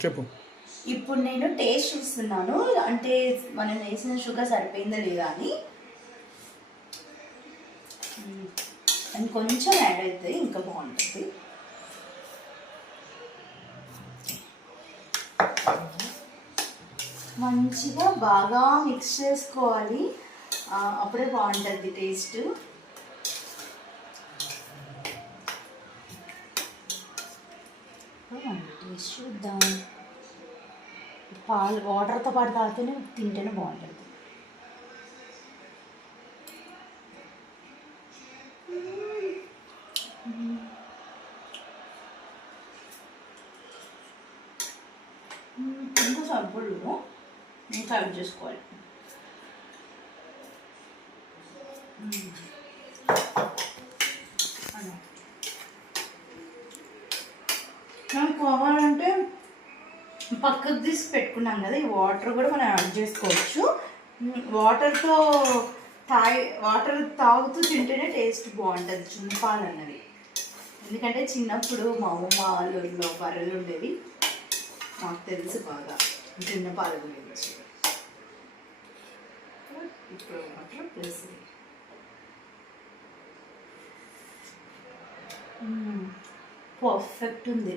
చెప్పు. ఇప్పుడు నేను టేస్ట్ చూస్తున్నాను, అంటే మనం వేసిన షుగర్ సరిపోయిందా లేదా అని. కొంచెం యాడ్ అవుతుంది, ఇంకా బాగుంటుంది. మంచిగా బాగా మిక్స్ చేసుకోవాలి, అప్పుడే బాగుంటుంది టేస్ట్. టేస్ట్ చూద్దాం. పాలు వాటర్తో పాటు తాగితేనే తింటేనే బాగుంటుంది. ఇంకా సరిపడలేదు, ఇంకా యాడ్ చేసుకోవాలి. మనం కావాలంటే పక్కకు తీసి పెట్టుకున్నాం కదా, ఈ వాటర్ కూడా మనం యాడ్ చేసుకోవచ్చు. వాటర్ తాగుతూ తింటేనే టేస్ట్ బాగుంటుంది చున్నపాలు అన్నది. ఎందుకంటే చిన్నప్పుడు మా అమ్మ వాళ్ళలో బర్రెలు ఉండేవి, నాకు తెలుసు బాగా చున్నపాల గురించి. ఇప్పుడు వాటర్ ప్లస్ పర్ఫెక్ట్ ఉంది.